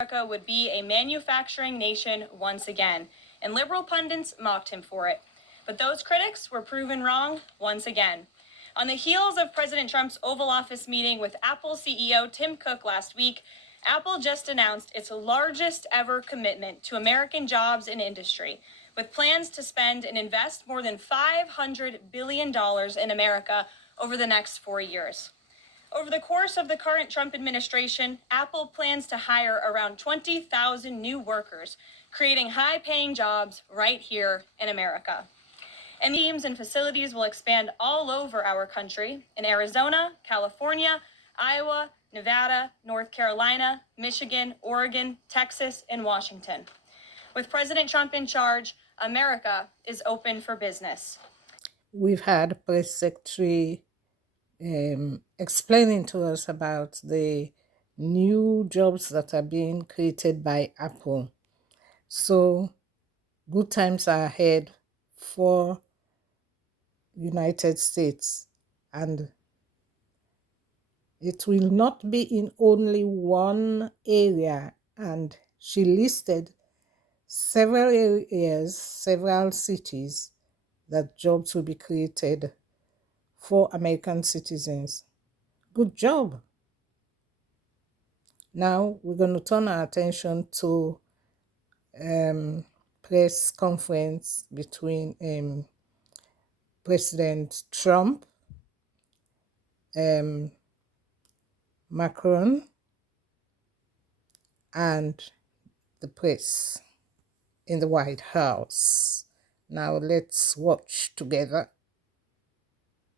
America would be a manufacturing nation once again, and liberal pundits mocked him for it. But those critics were proven wrong once again. On the heels of President Trump's Oval Office meeting with Apple CEO Tim Cook last week, Apple just announced its largest ever commitment to American jobs and industry, with plans to spend and invest more than $500 billion in America over the next 4 years. Over the course of the current Trump administration, Apple plans to hire around 20,000 new workers, creating high-paying jobs right here in America. And teams and facilities will expand all over our country, in Arizona, California, Iowa, Nevada, North Carolina, Michigan, Oregon, Texas, and Washington. With President Trump in charge, America is open for business. We've had Press Secretary explaining to us about the new jobs that are being created by Apple. So good times are ahead for United States, and it will not be in only one area. And she listed several areas, several cities that jobs will be created for American citizens. Good job. Now we're going to turn our attention to press conference between President Trump, Macron, and the press in the White House. Now let's watch together.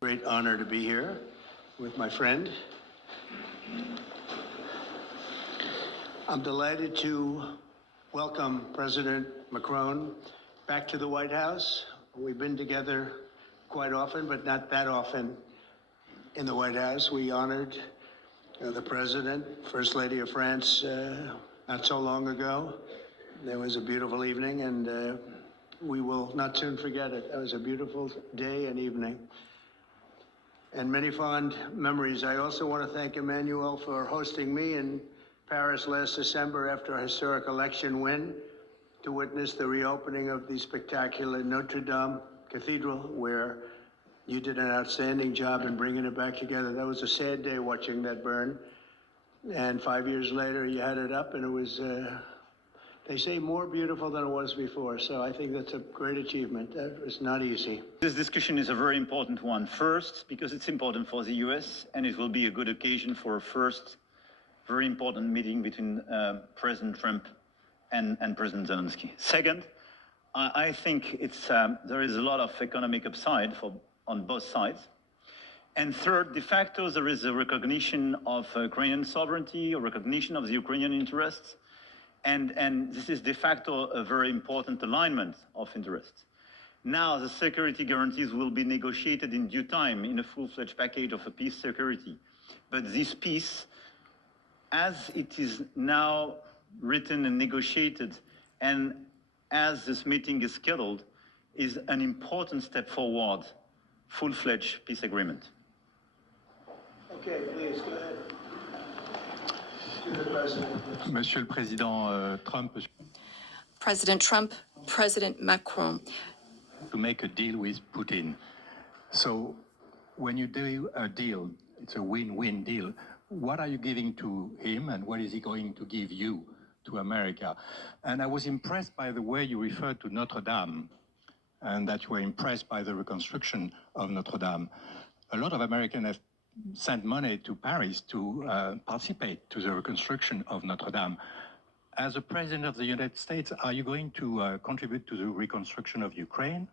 Great honor to be here with my friend. I'm delighted to welcome President Macron back to the White House. We've been together quite often, but not that often in the White House. We honored the President, First Lady of France, not so long ago. There was a beautiful evening, and we will not soon forget it. It was a beautiful day and evening, and many fond memories. I also want to thank Emmanuel for hosting me in Paris last December after a historic election win to witness the reopening of the spectacular Notre Dame Cathedral, where you did an outstanding job in bringing it back together. That was a sad day watching that burn. And 5 years later, you had it up, and it was, they say, more beautiful than it was before. So I think that's a great achievement. That was not easy. This discussion is a very important one. First, because it's important for the US, and it will be a good occasion for a first very important meeting between President Trump and President Zelensky. Second, I think there is a lot of economic upside on both sides. And third, de facto, there is a recognition of Ukrainian sovereignty, a recognition of the Ukrainian interests, and this is de facto a very important alignment of interests. Now, the security guarantees will be negotiated in due time in a full-fledged package of a peace security. But this peace, as it is now written and negotiated, and as this meeting is scheduled, is an important step forward, full-fledged peace agreement. Okay, please, go ahead. To the President. Monsieur le Président Trump. President Trump, President Macron. To make a deal with Putin. So when you do a deal, it's a win-win deal. What are you giving to him, and what is he going to give you, to America? And I was impressed by the way you referred to Notre Dame, and that you were impressed by the reconstruction of Notre Dame. A lot of Americans have sent money to Paris to participate to the reconstruction of Notre Dame. As a President of the United States, are you going to contribute to the reconstruction of Ukraine?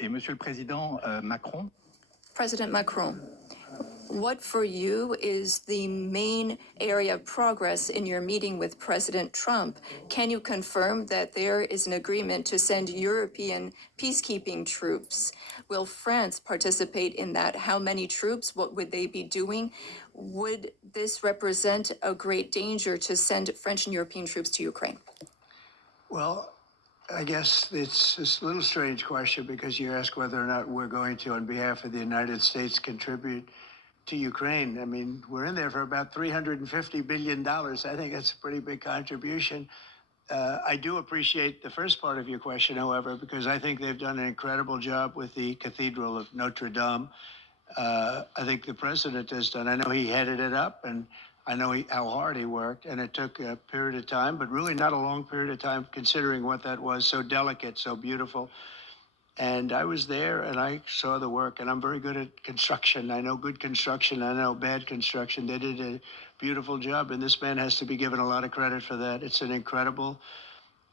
Et Monsieur le Président Macron? President Macron, what for you is the main area of progress in your meeting with President Trump? Can you confirm that there is an agreement to send European peacekeeping troops? Will France participate in that? How many troops? What would they be doing? Would this represent a great danger to send French and European troops to Ukraine? Well, I guess it's a little strange question, because you ask whether or not we're going to, on behalf of the United States, contribute to Ukraine. I mean, we're in there for about $350 billion. I think that's a pretty big contribution. I do appreciate the first part of your question, however, because I think they've done an incredible job with the Cathedral of Notre Dame. I think the president has done. I know he headed it up, and I know how hard he worked, and it took a period of time, but really not a long period of time considering what that was, so delicate, so beautiful. And I was there and I saw the work, and I'm very good at construction. I know good construction, I know bad construction. They did a beautiful job, and this man has to be given a lot of credit for that. It's an incredible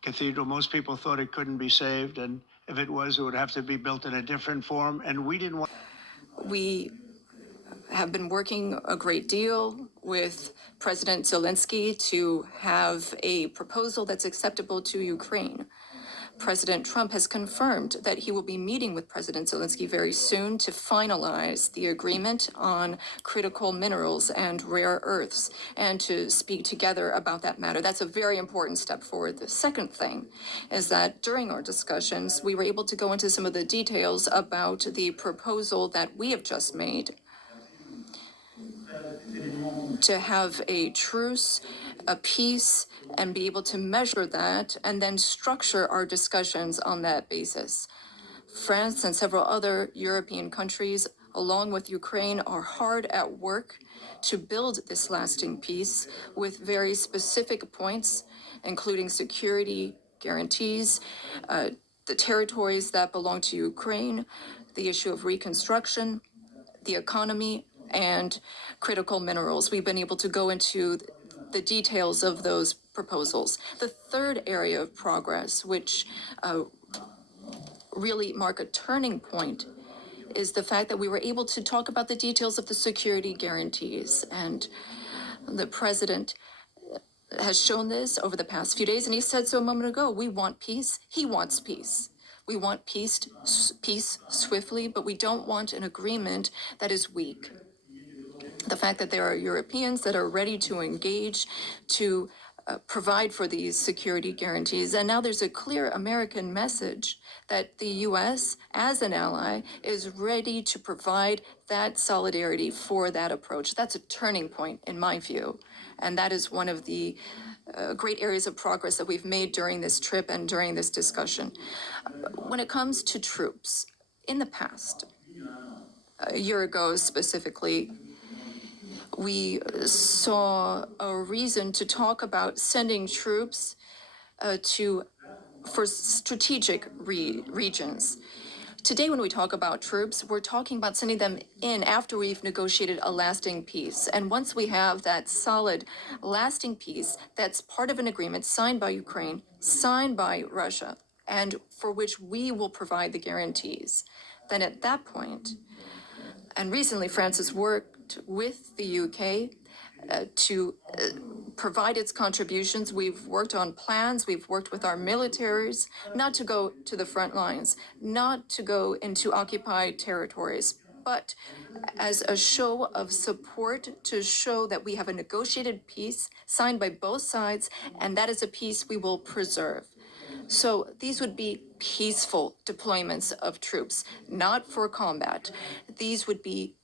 cathedral. Most people thought it couldn't be saved, and if it was, it would have to be built in a different form, and we didn't want. We have been working a great deal with President Zelensky to have a proposal that's acceptable to Ukraine. President Trump has confirmed that he will be meeting with President Zelensky very soon to finalize the agreement on critical minerals and rare earths and to speak together about that matter. That's a very important step forward. The second thing is that during our discussions, we were able to go into some of the details about the proposal that we have just made to have a truce, a peace, and be able to measure that and then structure our discussions on that basis. France and several other European countries, along with Ukraine, are hard at work to build this lasting peace with very specific points, including security guarantees, the territories that belong to Ukraine, the issue of reconstruction, the economy, and critical minerals. We've been able to go into the details of those proposals. The third area of progress, which really mark a turning point, is the fact that we were able to talk about the details of the security guarantees. And the president has shown this over the past few days, and he said so a moment ago. We want peace. He wants peace. We want peace swiftly, but we don't want an agreement that is weak. The fact that there are Europeans that are ready to engage to provide for these security guarantees. And now there's a clear American message that the U.S., as an ally, is ready to provide that solidarity for that approach. That's a turning point, in my view. And that is one of the great areas of progress that we've made during this trip and during this discussion. When it comes to troops, in the past, a year ago specifically, we saw a reason to talk about sending troops for strategic regions. Today, when we talk about troops, we're talking about sending them in after we've negotiated a lasting peace. And once we have that solid, lasting peace, that's part of an agreement signed by Ukraine, signed by Russia, and for which we will provide the guarantees, then at that point, and recently France has worked with the UK to provide its contributions. We've worked on plans, we've worked with our militaries, not to go to the front lines, not to go into occupied territories, but as a show of support to show that we have a negotiated peace signed by both sides, and that is a peace we will preserve. So these would be peaceful deployments of troops, not for combat. These would be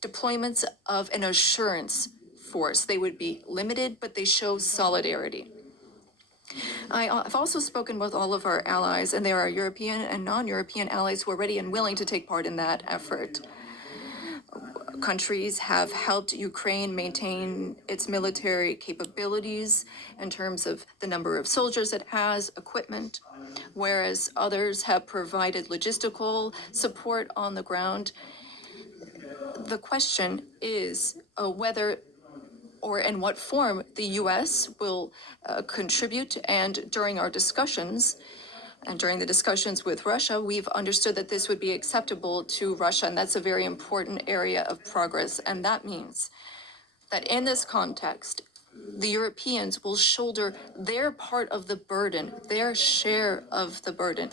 deployments of an assurance force. They would be limited, but they show solidarity. I've also spoken with all of our allies, and there are European and non-European allies who are ready and willing to take part in that effort. Countries have helped Ukraine maintain its military capabilities in terms of the number of soldiers it has, equipment, whereas others have provided logistical support on the ground. The question is whether or in what form the U.S. will contribute. And during our discussions, and during the discussions with Russia, we've understood that this would be acceptable to Russia, and that's a very important area of progress. And that means that in this context, the Europeans will shoulder their part of the burden, their share of the burden.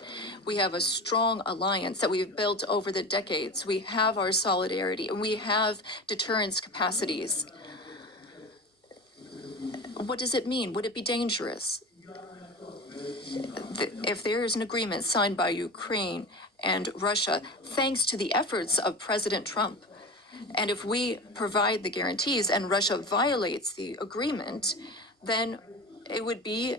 We have a strong alliance that we've built over the decades. We have our solidarity, and we have deterrence capacities. What does it mean? Would it be dangerous? If there is an agreement signed by Ukraine and Russia, thanks to the efforts of President Trump, And if we provide the guarantees and Russia violates the agreement, then it would be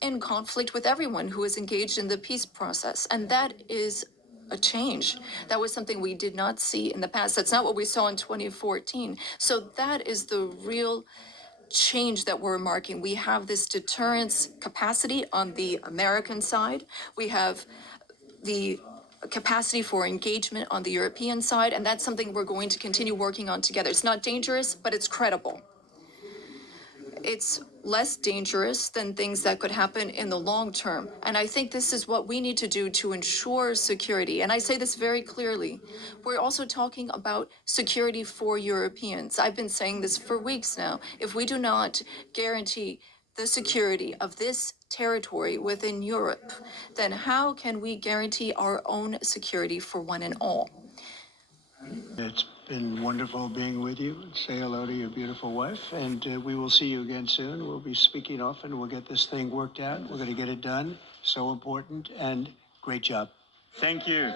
in conflict with everyone who is engaged in the peace process. And that is a change. That was something we did not see in the past. That's not what we saw in 2014. So that is the real change that we're marking. We have this deterrence capacity on the American side. We have the capacity for engagement on the European side, and that's something we're going to continue working on together. It's not dangerous, but it's credible. It's less dangerous than things that could happen in the long term. And I think this is what we need to do to ensure security. And I say this very clearly. We're also talking about security for Europeans. I've been saying this for weeks now. If we do not guarantee the security of this territory within Europe, then how can we guarantee our own security for one and all? It's been wonderful being with you. Say hello to your beautiful wife, and we will see you again soon. We'll be speaking often. We'll get this thing worked out. We're going to get it done. So important, and great job. Thank you.